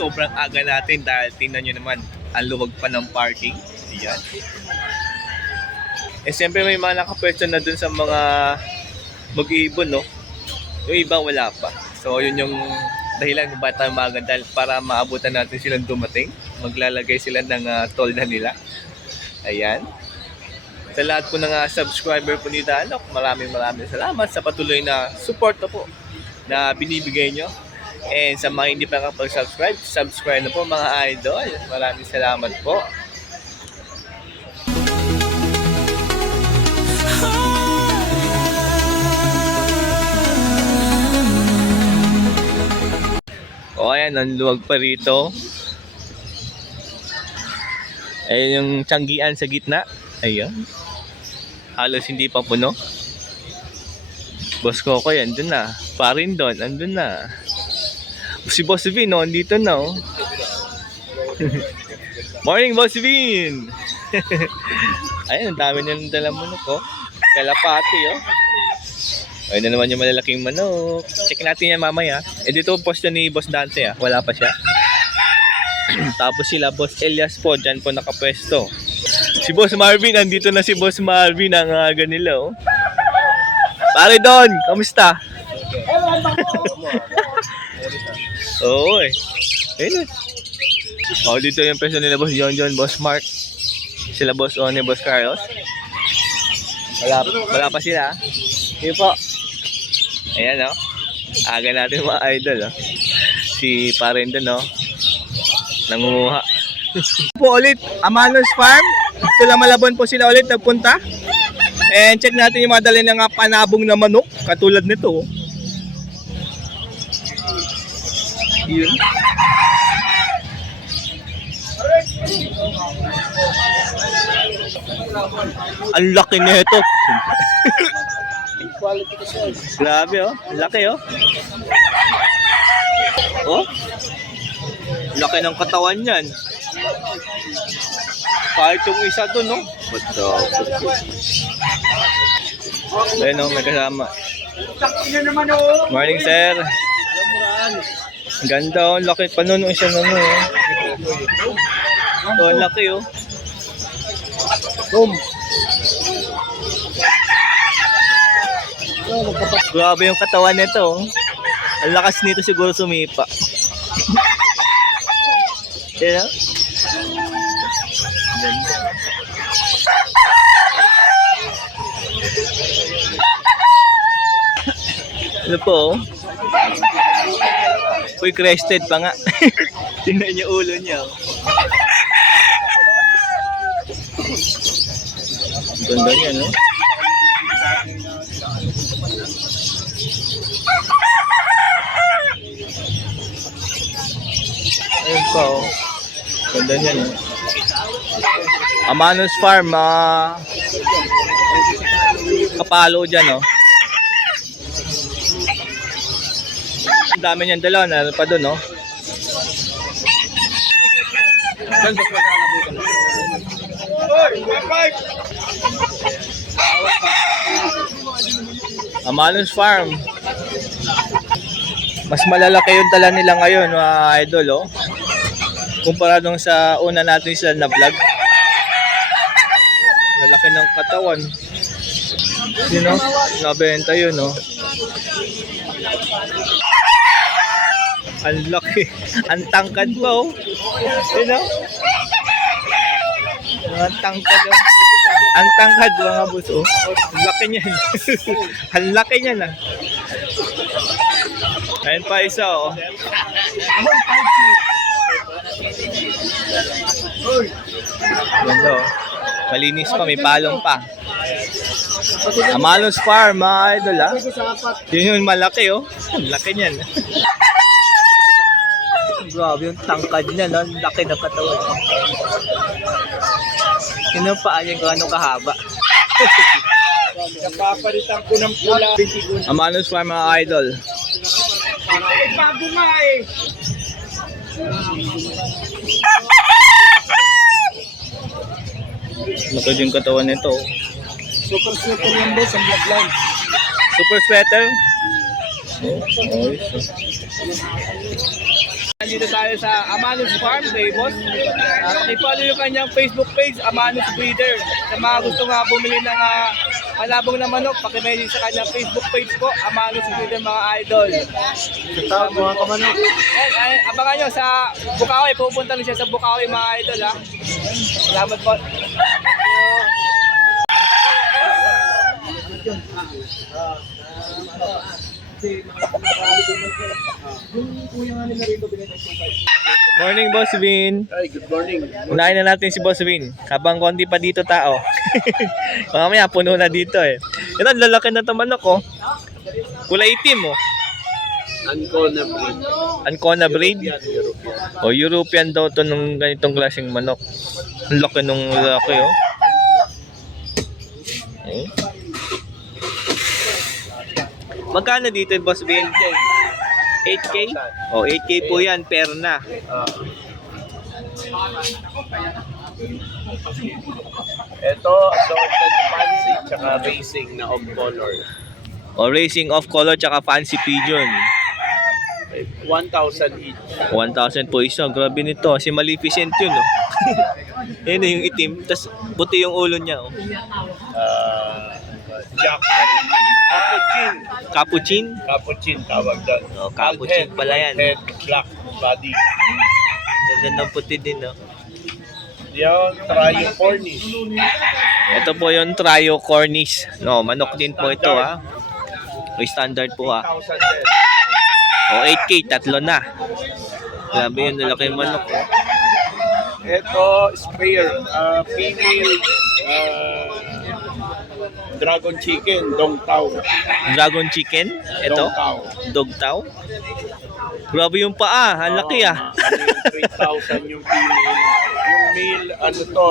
sobrang aga natin dahil tingnan nyo naman, ang luwag pa ng parking. Ayan. Eh siyempre may mga nakapwesto na dun sa mga mag-iibon, no? Yung iba wala pa. So yun yung dahilan kung bakit tayo maganda para maabutan natin silang dumating. Maglalagay sila ng toll na nila. Ayan. Sa lahat po ng subscriber po ni Danok, maraming salamat sa patuloy na suporta po na binibigay nyo. And sa mga hindi pa nakapag-subscribe, subscribe na po mga idol. Maraming salamat po. O ayan, ang luwag pa rito. Ayan yung tiyanggian sa gitna. Ayan. Halos hindi pa puno. Boss Coco, andun na. Parin doon, andun na. Si Boss Vin, no? Andito na, oh. Morning, Boss Vin! Ayan, ang dami nilang dalang manok, oh. Kalapati, oh. Ayun na naman yung malalaking manok. Check natin yan mamaya. Eh dito posto ni Boss Dante, ah. Wala pa siya. Tapos sila Boss Elias po, dyan po nakapwesto. Si Boss Marvin, andito na si Boss Marvin. Ang aga nila, oh. Pare Don, kamusta? Oo, eh. Ayun, eh. Oh, dito yung pwesto nila Boss John, Boss Mark. Sila Boss One, Boss Carlos. Wala pa sila. Yun po. Ayan, oh. Aga natin mga idol, oh. Si Paren doon, oh. Nangunguha. Po ulit, Amanos Farm. Ito lang Malabon po sila ulit nagpunta. And check natin yung mga dali ng panabong na manok. Katulad nito, oh. Yun. Ang laki nito. Grabe, oh. Laki, oh. Oh. Laki ng katawan niyan. Kahit yung isa doon, no? Ayun, oh, may kasama. Morning, sir. Ganda, oh. Laki pa nun. Isa na, no? Ito, ang laki, oh. Grabe yung katawan nito, oh. Ang lakas nito siguro sumipa. Yan, oh. Ano po, oh? Uy, crested pa nga. Tingnan niyo ulo niya, oh. Ganda niya, no? Ayun pa, oh. Ganda niya, no? Amanos Farm, Kapalo dyan, oh. Ang dami niyang dalaw, na pa doon, oh. Amanos Farm. Mas malalaki yung dala nila ngayon, mga idol, oh. Kumpara nung sa una natin sila na vlog. Lalaki ng katawan. You know, nabenta yun, oh. Ang laki. Ang tangkad pa, oh. You know? Ang tangkad, oh. Ang tangkad, mga boss, oh. Ang laki niyan. Ang laki niyan, ah. Ayun pa isa, oh. Ganda, oh. Malinis pa, may palong pa. Amanos Farm, mga idol, ah. Yun yung malaki, oh. Ang laki niyan. Grabe yung tangkad niya, no? Laki ng katawan. Yun yung paa niya kung anong kahaba. Napapalitan ko ng pula. Amanos Farm, mga idol. Bago nga eh. Matod yung katawan nito. Super super yung boss ang bloodline. Super sweater. nandito tayo sa Amanus Farm kay Boss. Pakipollow yung kanyang Facebook page, Amanus Breeder. Sa mga gusto nga bumili ng malabong na manok, pakimessage sa kanyang Facebook page po, Amanus Breeder mga idol. Sa tao, mga kamanok. Ay, abangan nyo sa Bukawi, pupunta rin siya sa Bukawi mga idol ha. Salamat po. Morning, Boss Vin. Ay, good morning. Unahin na natin si Boss Vin. Habang konti pa dito tao. Mamaya puno na dito eh. Ito, ang lalaki na ito manok oh. Kulay itim oh. Ancona breed. Ancona breed. European. O European daw to nung ganitong klaseng manok. Ang laki nung laki oh. Eh. Magkano dito, Boss Vin? 8K? O, 8K po yan, per na. Ito, assorted fancy, tsaka racing na of color. O, racing of color tsaka fancy pigeon. 1,000 each. 1,000 po isa. Grabe nito. Si Maleficent yun, oh. Yan yung itim. Tapos puti yung ulo niya, oh. Jack. Capuchin. Capuchin? Capuchin tawag doon. Oh, capuchin Head, pala yan. Head, black body. Ganda ng puti din, oh. Yan, Trio Cornish. Ito po yung Trio Cornish. No, manok din po ito, ha. O, standard po, ha. 1,000 din. O, 8K, tatlo na. Grabe yun, lalaki yung manok, oh. Ito, spare, female, dragon chicken, dong tao. Dragon chicken. Ito, Dong tao. dog tao. Grabe yung paa, ang laki, ah. 3,000 yung female. Yung male, ano to,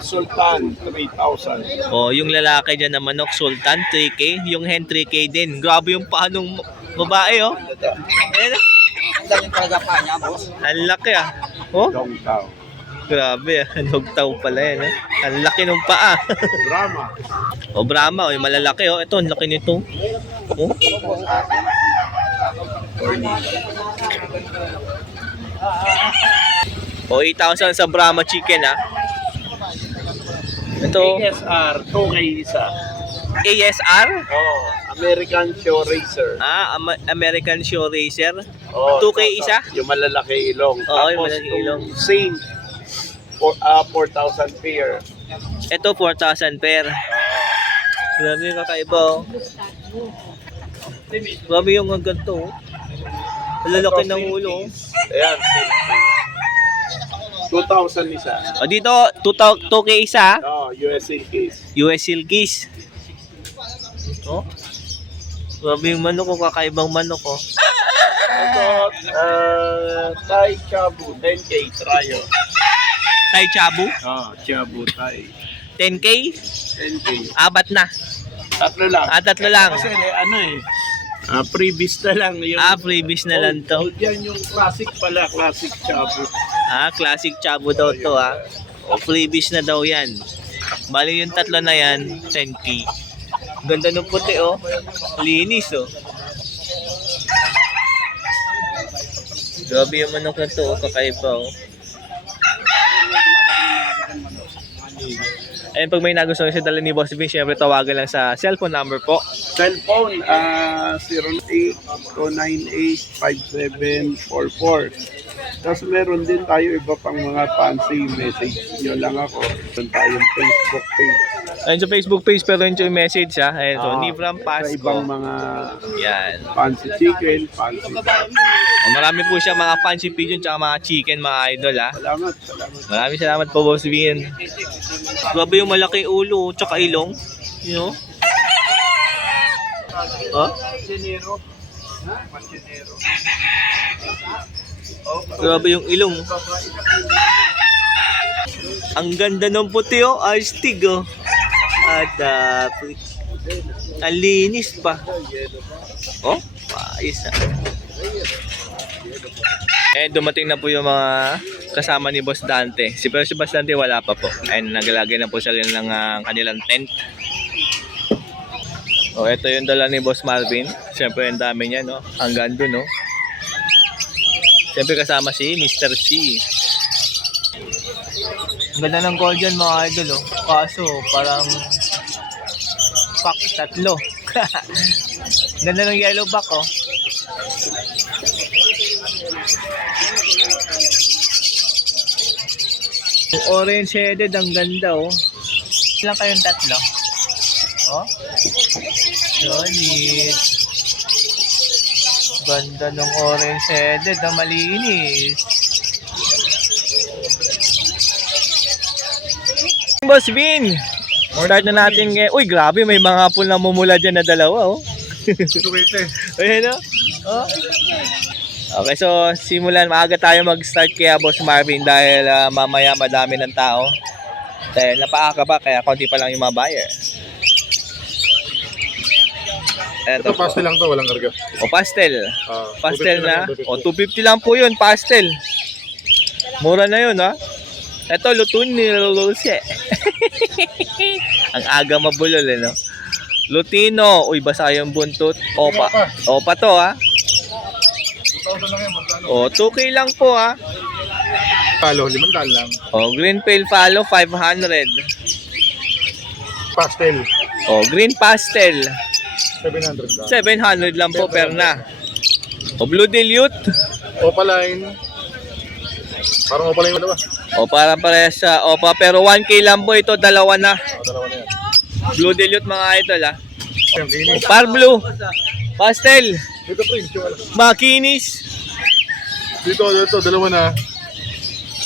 sultan, 3,000. O, yung lalaki dyan na manok, Sultan, 3K. Yung hen, 3K din. Grabe yung paa nung babae, oh. Ayan, oh. Ang laki, ah. Oh, Dong tao. grabe, ah. Dog tao pala yan, eh. Ang laki nung paa. Brahma. O, Brahma, oh, yung malalaki, oh. Ito, ang laki nito. Oh. O, 8,000 sa Brahma chicken, ah. Ito, ASR, 2K isa. ASR. Oh, American Show Racer. Ah, American Show Racer. Oh, 2K ito, isa? Yung malalaki ilong. Oo, yung malalaki yung ilong. Same. 4,000 pair. Ito, 4,000 per. Grabe yung kakaiba, oh. Grabe yung ganito, oh. Ang lalaki ng ulo, oh. Ayan, same pair. 2,000 isa. O, dito, 2K isa, Oh, USA case. US Silkies. Oh. Grabe yung manok, oh. Kakaibang manok, oh. Ito, Thai Chabu, 10K, trio. Thai Chabu, Chabu Thai. 10K, 10K. abat na. Tatlo lang. Tatlo lang. Kasi ano eh, previous na lang. Yung, Freebies na lang to. Old yan yung classic pala, classic Chabu. Classic Chabu daw to, ha. O, freebies na daw yan. Bali yung tatlo na yan, 10K. Ganda ng puti, oh. Linis, oh. Grabe yung manok na to, oh. Kakaiba, oh. Ayun, pag may nagustuhan siya dala ni Boss Vin, syempre tawagan lang sa cellphone number po. Cellphone, 08-298-5744. Tapos meron din tayo iba pang mga fancy message nyo lang ako. Meron tayong Facebook page. Ayun sa Facebook page, pero yun yung message, ha. Ayun, so, Nivram Sa Pasco. ibang mga Yan. fancy chicken, fancy. Marami po siya mga fancy pigeon tsaka mga chicken, mga idol, ha. Salamat, salamat. Maraming salamat po, Boss Vin. Grabe yung malaking ulo, tsaka ilong. You know? Oh? Mancinero. Mancinero. Grabe yung ilong. Ang ganda ng puti, oh. Astig, oh. At, ang linis pa. Oh, ayos na. Dumating na po yung mga kasama ni Boss Dante. Pero si Boss Dante wala pa po. Ayun, nagalagay na po sila ng kanilang tent. Oh, ito yung dala ni Boss Marvin. Siyempre, ang dami niya, no? Hanggang doon, no? Siyempre kasama si Mr. C. Ang ganda ng gold dyan mga idol, oh. Kaso, parang pack tatlo. Ganda ng yellow back, oh. Yung orange headed, ang ganda, oh. Ilan kayong tatlo? Oh? Solid. Ganda ng orange headed, na malinis. Boss Vin, start na natin ngayon. Uy, grabe, may mga pool na mumula dyan na dalawa, oh. Ayan, oh. Okay, so simulan, maaga tayo mag-start kaya Boss Marvin dahil mamaya madami ng tao. Dahil napaaka pa, kaya konti pa lang yung mga buyer. Ito pastel lang to, walang karga. O, pastel. Pastel 250 na. lang, 250. O, 250 lang po yun, pastel. Mura na yun, ha? Ito, lutuin ni Luluse. Ang aga mabulol, eh, no? Lutino. Uy, basa yung buntot. Opa. Opa to, ha? 2,000 lang yan, magkano? O, 2K lang po, ha? Palo, 500 lang. O, green pale follow, 500. Pastel, O, green pastel, 700 lang. 700 lang po per na. O, blue dilute. Opaline, parang opaline wala ba? O, para parehas sa Opa. Pero 1K lang po ito, dalawa na. Dalawa na yan. Blue dilute, mga idol, ha? Yung kinis. Par blue. Pastel. Dito print, yung ano. Makinis. Dito, dalawa na.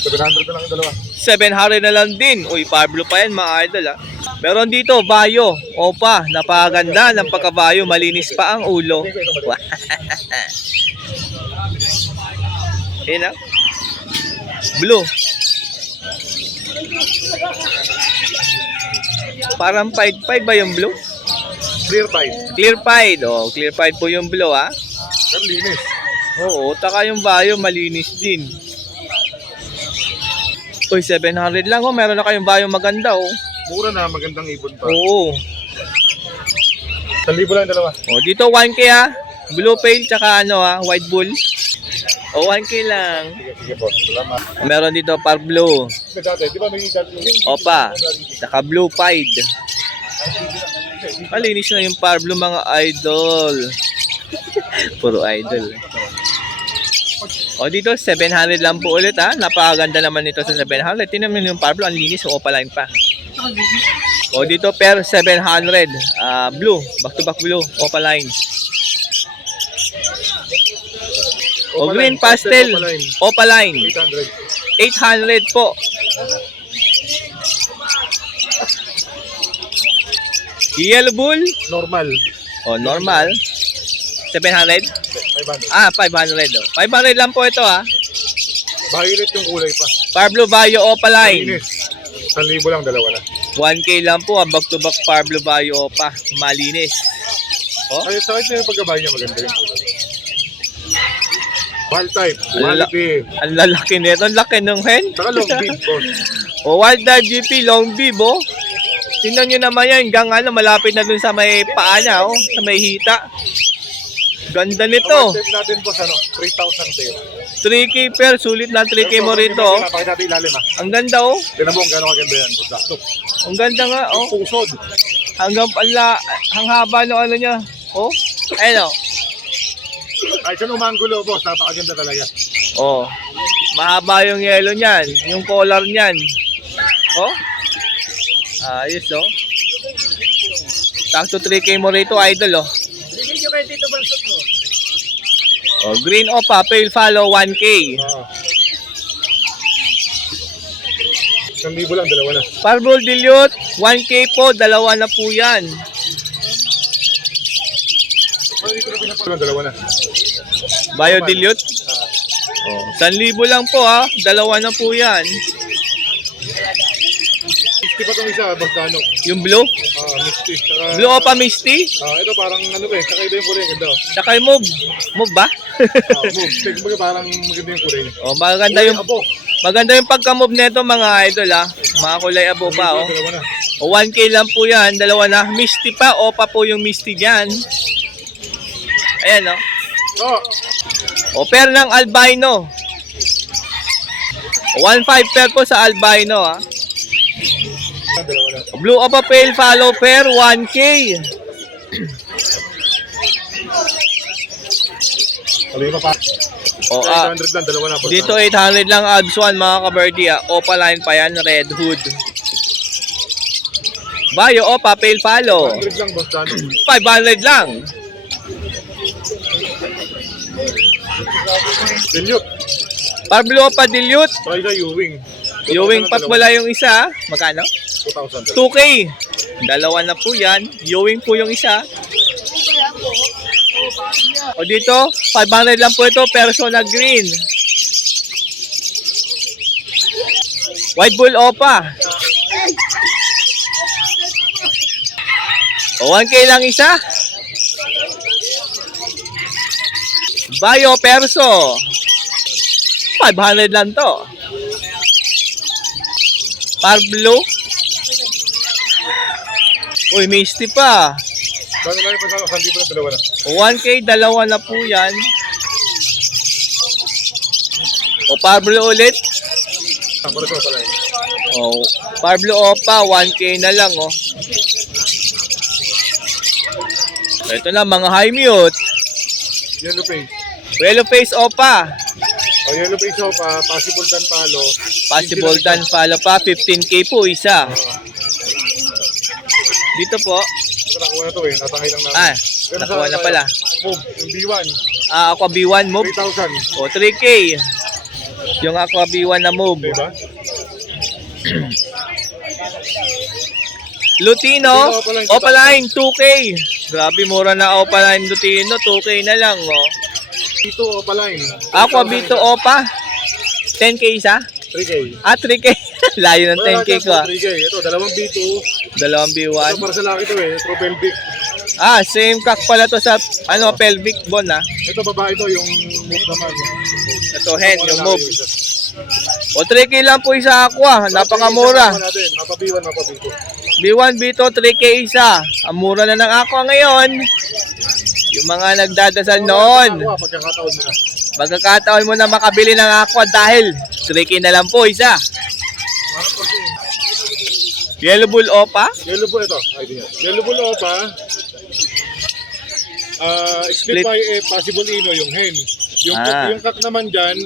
700 na lang yung dalawa. 700 na lang din. Uy, par blue pa yan, mga idol, ha? Meron dito, bayo. Opa, napakaganda ng pagkabayo. Malinis pa ang ulo. Yan, ha? Blue. Parang pied ba yung blue? Clear pipe. Clear pied. Oh, clear pied po yung blue, ha? Pero linis. Oo, taka yung bayo, malinis din. Uy, 700 lang, oh. Meron na kayong bayo maganda, oh. Mura na, magandang ibon pa. Oo. 1,000 lang yung dalawa. Oh, dito 1K, ha? Blue pale, tsaka ano, ha? White bull. O, 1K lang. Sige po, salamat. Meron dito par blue. Dati, di ba may dati yung Opa, tsaka blue pied. Malinis na yung par blue, mga idol. Puro idol. O, dito 700 lang po ulit, ha? Napakaganda naman nito sa 700. Tingnan mo yung par blue, ang linis, o opaline pa. O, dito per 700. Blue, back to back blue, opaline. O, green pastel, opaline. 800. 800 po. Yellow bull. Normal. O, normal. 700. 500. 500. O. 500 lang po ito, ha. Violet yung kulay pa. Parblo Bayo Opaline. Linis. 1,000 lang, dalawa na. 1K lang po, back to back Parblo Bayo Opa. Malinis. O, Ay, sa akin yung pagkabahay niya maganda yung kulay. Wild type, Ala- quality. ang lalaki nito. Ang laki ng hen. Saka long beat, boss. O, Wild Dog GP Long Bib, o. Tingnan nyo naman yan. Hanggang ano, malapit na dun sa may paa niya, o. Sa may hita. Ganda Ito. nito. Tip natin, boss, 3,000 tayo. 3K per. Sulit na 3K mo rito, o. Pakita natin ilalim, ha. Ang ganda, o. Tignan mo kung gano'ng kaganda yan. Sakto. Ang ganda nga, o. Pusod. Hanggang pala, ang haba ng ano niya. O. Ayun, o. Ay, siya umanggulo, boss. Napakaganda talaga. Oh. Mahaba yung yellow niyan, yung collar niyan. Oh. Ayos, oh. Sakto 3K mo rito, idol, oh. Oh, green opa, pale follow 1K. 1,000 lang, dalawa na. Parbol dilute, 1K po, dalawa na po 'yan. Dito na pinapala, dalawa na. Bio dilute. Oh, 1,000 lang po, ha. Dalawa na po 'yan. 60 pa itong isa, magkano? Yung blue, Misty. Saka, blue opa misty, ito parang ano ba eh, kakaiba yung kulay, ganda. saka yung move. Move ba? Move. Tek, baga parang maganda yung kulay niya. Oh, maganda yung Abo. maganda yung pagka-move nito, mga idol, ha. Mga kulay abo pa, oh. Dalawa na. O 1K lang po yan, dalawa na. Misty pa, opa po yung misty dyan. Ayan, no? Oh, O, pair ng albino. 1.5 pair po sa albino, ha. Dalawa na. Blue Opa Pale Follow pair, 1K. Alay pa pa. O, 800 lang, dalawa na. dito 800 lang Abs 1 mga kabirdie, ha. Opaline pa yan, red hood. Bayo Opa Pale Follow. 100 lang, boss Dan. 500 lang. Dilute. Par Blue Opa Dilute. Try sa Ewing. Ewing pat wala yung isa, ha. Magkano? 2,000. 2K. Dalawa na po yan. Ewing po yung isa. O dito, 500 lang po ito, Persona Green. White Bull Opa. O 1K lang isa. Bayo Perso. 500 lang to. Par Blue. Uy, Misty pa. Bago lang yung pasama, hindi pa lang dalawa na. 1K, dalawa na po yan. O, Pablo ulit. Para sa pala yun. O, Pablo Opa, 1K na lang, oh. Ito na, mga high mute. Yellow face. Yellow face Opa. O yellow face ho pa, possible dan palo. Possible dan follow pa, 15K po isa. Dito po. Ito nakuha na to eh, natangay lang namin. Ah, Pero nakuha sa- na pala. Move, yung B1, Aqua B1 move. 3,000. O, 3K. Yung Aqua B1 na move. Diba? Lutino, Opaline, 2K. Grabe, mura na Opaline Lutino, 2K na lang, oh. Dito o paline. Aqua Bito Opa, 10K isa? 3K. Ah, 3K. Layo ng 10K ko, ah. 3K. Ito, dalawang B2. Dalawang Ito B1. para sa laki to eh, true pelvic. Ah, same cock pala to sa, ano, pelvic bone, ah. Ito babae to, yung move naman. Ito, hen, yung move. Yung isa. O, 3K lang po isa Aqua. Napakamura. Isa natin, mapa B1, mapa B2. B1, B2, 3K isa. Ang mura na ng Aqua ngayon. Yung mga nagdadasal noon. Ako, pagkakataon mo na. Magkakataon mo na makabili ng Aqua dahil 3K na lang po isa. Ano pa siya? Yellow Bull Opa. Yellow bull ito. Ay, di yan. Yellow bull o pa. Split. Split by possible ino yung hen. Yung Ah. yung kak naman dyan,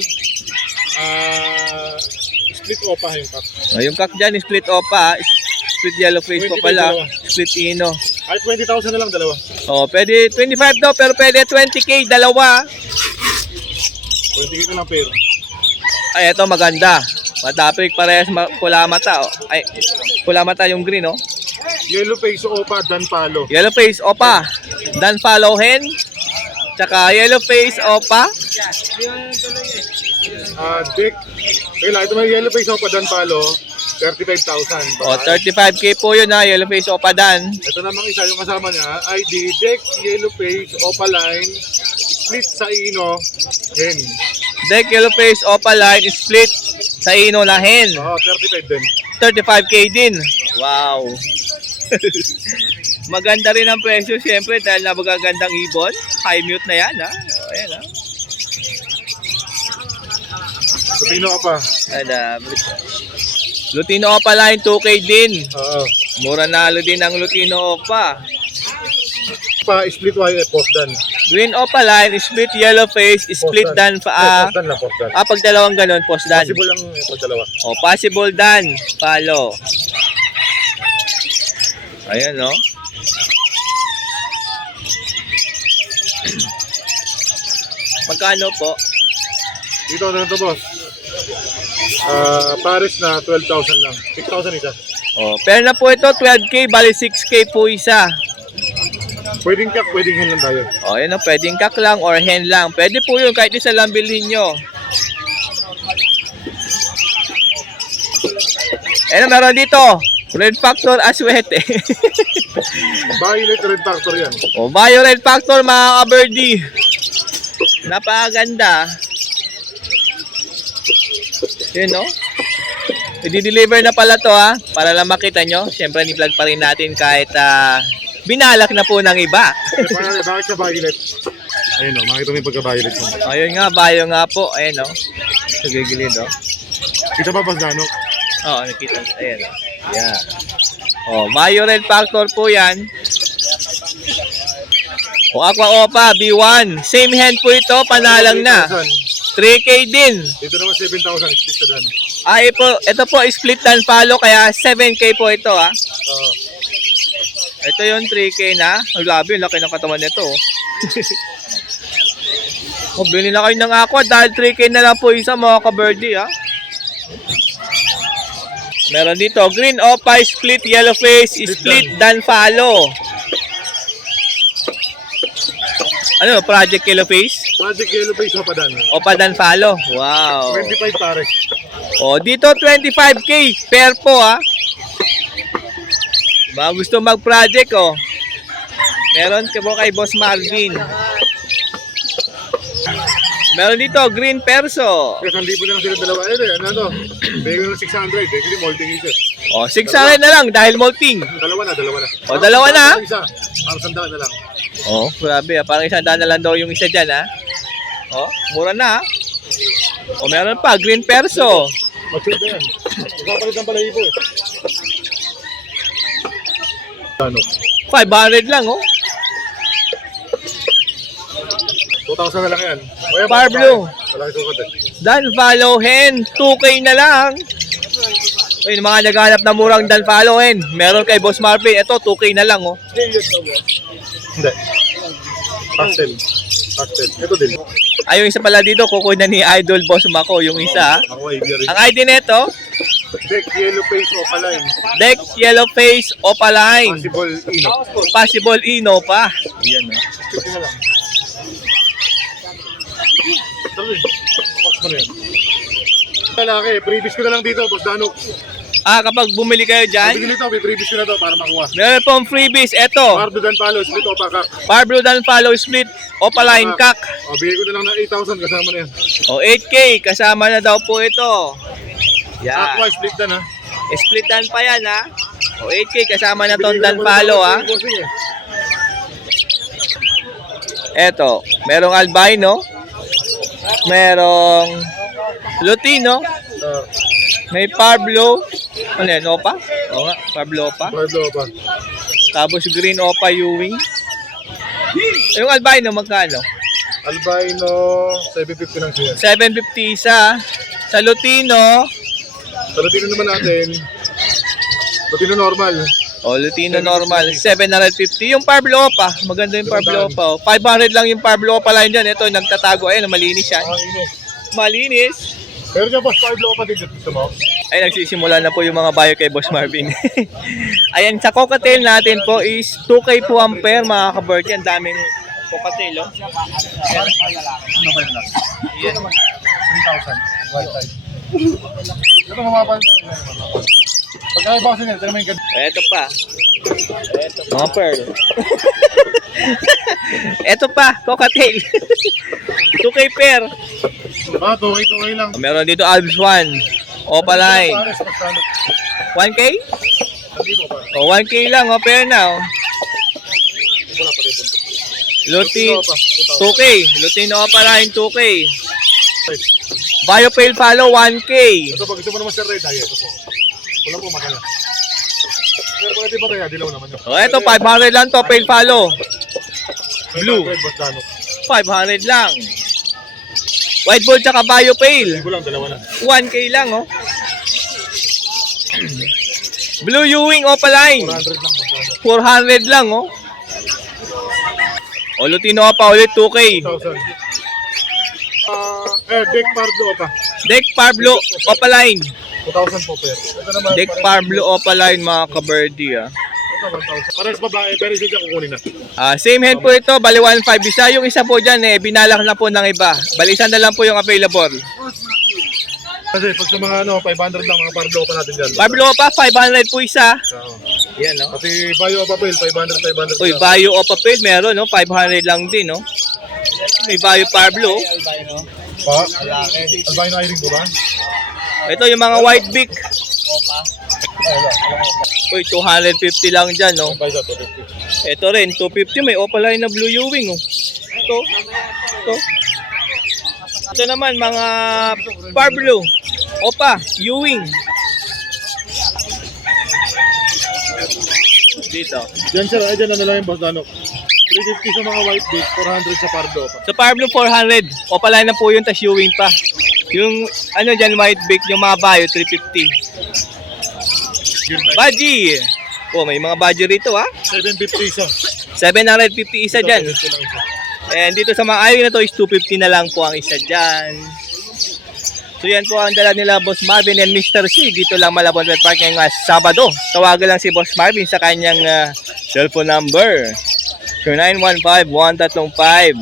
split opa yung kak. O, yung kak dyan, split Opa. Split yellow face pa 20K pala. dalawa. Split Ino. Ay, 20,000 na lang dalawa. O, pwede 25 daw, pero pwede 20K, dalawa. 20K na lang pero. Ay, ito maganda. Matapik, parehas pula mata. O. Ay, pula mata yung green, oh. Yellow face opa, dan palo. Yellow face Opa. Dan follow hen. Tsaka yellow face Opa. Dick. Kailan, ito may yellow face opa, dan palo. 35,000. O, 35K po yun, ha. Yellow face Opa Dan. Ito namang isa yung kasama niya, ID, deck, yellow face, opa line, split sa ino, hen. Deck yellow face Opa line, split sa Ino na hen. Oo, 35 din. 35K din. Wow. Maganda rin ang presyo siyempre dahil napagagandang ibon. High mute na yan, ha. O, ayan, ha. Lutino ka pa. Lutino Opa line, 2K din. Oo. Mura nalo din ang Lutino Opa. Pa, split wire, post dan. Green Opa line, split yellow face, split dan pa. Post dan lang, post dan. Pag dalawang ganun, post dan. Possible lang pag dalawa. O, possible dan. Follow. Ayan, no? Magkano po? Dito na ito, boss. Paris na 12,000 lang. 6,000 isa. O, pero na po ito, 12K, bali 6K po isa. Pwedeng kak, pwedeng hen lang tayo. O, yun, no? Pwedeng kak lang or hen lang. Pwede po yun, kahit isa lang bilhin nyo. Ayan, meron dito. Red Factor Aswete. Violet Red Factor yan. O, Violet Factor, mga ka-birdie. Napakaganda. Yun, no? I-deliver na pala to, ha? Para lang makita nyo. Siyempre, ni-vlog pa rin natin kahit binalak na po ng iba. Bakit sa Violet? Ayun o, makita mo yung pagka-violet mo. Ayun nga, bayo nga po. Ayan, oh. Sa gigilid, oh. Kita pa, Boss Dano? Oo, nakita. Ayan, oh. Yan. Oh, bayo red factor po yan. O, Aqua Opa, B1. Same hand po ito, panalang na. 3K din. Dito naman 7,000, split sa Dano. Ito po, split dan follow, kaya 7K po ito, ah. Oo. Ito yung 3K na. Ang labi, laki ng katawan nito, oh. O, bilhin na kayo ng Aqua dahil 3K na lang po isa, mga ka-birdie, ah. Meron dito, green Opa, split yellow face, split dan follow. Ano, Project Yellow Face? Project Yellow Face pa Dano. Opa dan follow. Wow. 25 pares. O, dito 25K per po, ah. Diba, gusto mag-project, oh. Meron ka po kay Boss Marvin. Meron dito, green perso. Kaya 1,000 na lang sila dalawa. Ano? Bigay ko ng 600. Bigay ko multi-inches. O, 600 na lang dahil molting. Dalawa na. O, dalawa na. Isa. Parang sandaan na lang. Oh, grabe, ah. Parang 100 na lang daw yung isa dyan, ah. Oh, mura na, ah. O, meron pa, green perso. Mature na yan. Magpapalit ng balahibo eh. Ano? 500 lang, oh. 2,000 na lang yan. O yan, Parblo. Wala kang sukat eh. Dan follow hen, 2K na lang. Ayun, mga naghanap na murang dan follow hen. Meron kay Boss Marvin, ito 2K na lang, oh. Hindi. Pastel. Ito din. Ay, yung isa pala dito, kukuha na ni Idol Boss Mako, yung isa, ah. Ako ay rin. Ang ID nito, Deck Yellow Face Opaline. Deck Yellow Face Opaline. Possible Ino. Possible Ino pa. Yan, oh. Ito na lang. Sabi, box mo na yan. Lalaki, previous ko na lang dito, Boss Dano. Ah, kapag bumili kayo dyan, Bigyan nito, may previous ko na to para makuha. meron pong freebies. Ito, Pardo Dan Palo, split o pakak. Parblo dan follow split Opaline kak. O, bigay ko na lang ng 8,000 kasama na yan. O, 8K, kasama na daw po ito. Aqua, Yan. split dan ha. Split dan pa yan, ha. O, 8K, kasama na tong dan follow, ha. Eto, merong albino, merong Lutino, may Parblo, ano yan, Opa? Oo nga, Parblo Opa. Pardo pa. Tapos green Opa Ewing. Yung albino, magkano? Albino, 750 lang siya. 750 isa. Sa Lutino, Sa Lutino naman natin, Lutino normal. o Lutino normal, 750. Yung Parblo Opa, maganda yung Parblo Opa. 500 lang yung Parblo Opa line dyan. Ito, nagtatago. Ayun, malinis yan. Ang inis. Malinis. Pero dyan, Boss Pardo pa din dito mo. Ay, nagsisimula na po yung mga buyer kay Boss Marvin. Ayan, sa cocktail natin po is 2K po ampere, mga ka-birthday. Ang daming cocktail, oh. Ano ba yun lang? Ayan. 3,000. One time. Ito mababa. Pagka iba kasi nila, tignan mo yung ganda. Eto pa. Eto, mga pearl. Eto pa, cocktail. 2K pair. Ah, tuloy lang. Meron dito Alps 1. Opaline. Pares, magkano? 1K? Hindi mo pa. O, 1K lang, o, pair na, o. Wala pa rin buntot. Luti, Lutino pa, 2K. Lutino Opaline, 2K. Biopail follow, 1K. Ito, pag gusto mo naman sa red, ay, ito po. Wala po, makaya. Pero pala di ba tayo, dilaw naman yun. O, eto, 500 lang to, pail follow. Blue. 500, Boss Dano. 500 lang. White ball tsaka biopail. Hindi ko lang, dalawa na. 1K lang, oh. Blue Ewing Opaline. 400 lang, Boss Dano. 400 lang, oh. O, Lutino pa ulit, 2K. 1,000. Deck Pardo pa. Deck Parblo Opaline. 2,000 po, pero. Ito naman, Deck Parblo Opaline, mga ka-birdie, ah. ito, 1,000. Parehas babae, pero siya dyan kukunin na. Same hand po ito, bali 1.5 isa. Yung isa po dyan, binalak na po ng iba. Bali, isa na lang po yung available. Kasi pag sa mga 500 lang, mga Pardo pa natin dyan. Parblo pa, 500 po isa. Oo. Yan, no? Pati Bayo Papel, 500. Uy, Bayo Opapil, meron, no? 500 lang din, no? May Bayo Parblo. Pa? Albino Iring ba? Ito yung mga white beak. Uy, 250 lang dyan, no? Bayo sa 250. Ito rin, 250. May Opaline na Blue Ewing, oh. Ito. Ito naman, mga Parblo. Opa, Ewing. Dito. Diyan sir, ay dyan na lang yung boss ano. 350 sa mga white bait, 400 sa pardo. Sa Parblo 400. Opa line na po yun, tas Ewing pa. Yung ano dyan, white bake, yung mga bayo, 350. Baji! Oh, may mga baji rito ha. 750 isa. 750 isa dyan. Ito lang isa. And dito sa mga ayaw na to is 250 na lang po ang isa dyan. So yan po ang dala nila Boss Marvin and Mr. C. Dito lang Malabon Pet Park ngayong Sabado. Tawagan lang si Boss Marvin sa kanyang cellphone number. 0915-135-191.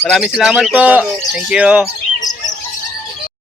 Maraming salamat po. Thank you.